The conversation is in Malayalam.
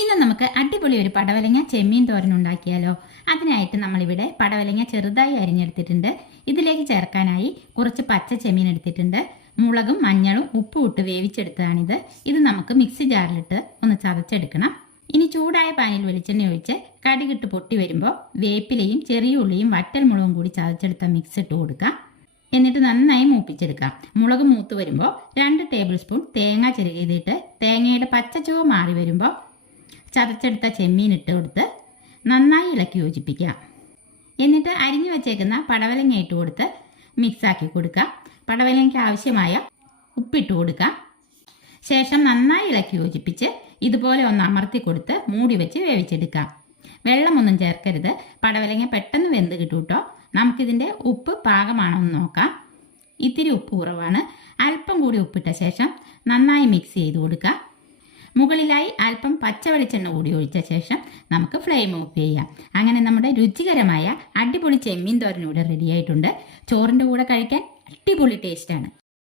ഇന്ന് നമുക്ക് അടിപൊളി ഒരു പടവലങ്ങ ചെമ്മീൻ തോരൻ ഉണ്ടാക്കിയാലോ. അതിനായിട്ട് നമ്മളിവിടെ പടവലങ്ങ ചെറുതായി അരിഞ്ഞെടുത്തിട്ടുണ്ട്. ഇതിലേക്ക് ചേർക്കാനായി കുറച്ച് പച്ച ചെമ്മീൻ എടുത്തിട്ടുണ്ട്. മുളകും മഞ്ഞളും ഉപ്പും ഇട്ട് വേവിച്ചെടുത്തതാണിത്. ഇത് നമുക്ക് മിക്സി ജാറിലിട്ട് ഒന്ന് ചതച്ചെടുക്കണം. ഇനി ചൂടായ പാനിൽ വെളിച്ചെണ്ണ ഒഴിച്ച് കടുകിട്ട് പൊട്ടി വരുമ്പോൾ വേപ്പിലയും ചെറിയ ഉള്ളിയും വറ്റൽ മുളകും കൂടി ചതച്ചെടുത്ത മിക്സ് ഇട്ട് കൊടുക്കാം. എന്നിട്ട് നന്നായി മൂപ്പിച്ചെടുക്കാം. മുളക് മൂത്ത് വരുമ്പോൾ 2 ടേബിൾ സ്പൂൺ തേങ്ങ ചിരകിയിട്ട് തേങ്ങയുടെ പച്ചച്ചുവ മാറി വരുമ്പോൾ ചതച്ചെടുത്ത ചെമ്മീൻ ഇട്ട് കൊടുത്ത് നന്നായി ഇളക്കി യോജിപ്പിക്കാം. എന്നിട്ട് അരിഞ്ഞു വച്ചേക്കുന്ന പടവലങ്ങ ഇട്ട് കൊടുത്ത് മിക്സാക്കി കൊടുക്കാം. പടവലങ്ങയ്ക്ക് ആവശ്യമായ ഉപ്പിട്ട് കൊടുക്കാം. ശേഷം നന്നായി ഇളക്കി യോജിപ്പിച്ച് ഇതുപോലെ ഒന്ന് അമർത്തി കൊടുത്ത് മൂടി വെച്ച് വേവിച്ചെടുക്കാം. വെള്ളമൊന്നും ചേർക്കരുത്. പടവലങ്ങ പെട്ടെന്ന് വെന്ത് കിട്ടും കേട്ടോ. നമുക്കിതിൻ്റെ ഉപ്പ് പാകമാണോ എന്ന് നോക്കാം. ഇത്തിരി ഉപ്പ് കുറവാണ്. അല്പം കൂടി ഉപ്പിട്ട ശേഷം നന്നായി മിക്സ് ചെയ്ത് കൊടുക്കാം. മുകളിലായി അല്പം പച്ച വെളിച്ചെണ്ണ കൂടി ഒഴിച്ച ശേഷം നമുക്ക് ഫ്ലെയിം ഓഫ് ചെയ്യാം. അങ്ങനെ നമ്മുടെ രുചികരമായ അടിപൊളി ചെമ്മീൻ തോരൻ ഇവിടെ റെഡി ആയിട്ടുണ്ട്. ചോറിൻ്റെ കൂടെ കഴിക്കാൻ അടിപൊളി ടേസ്റ്റാണ്.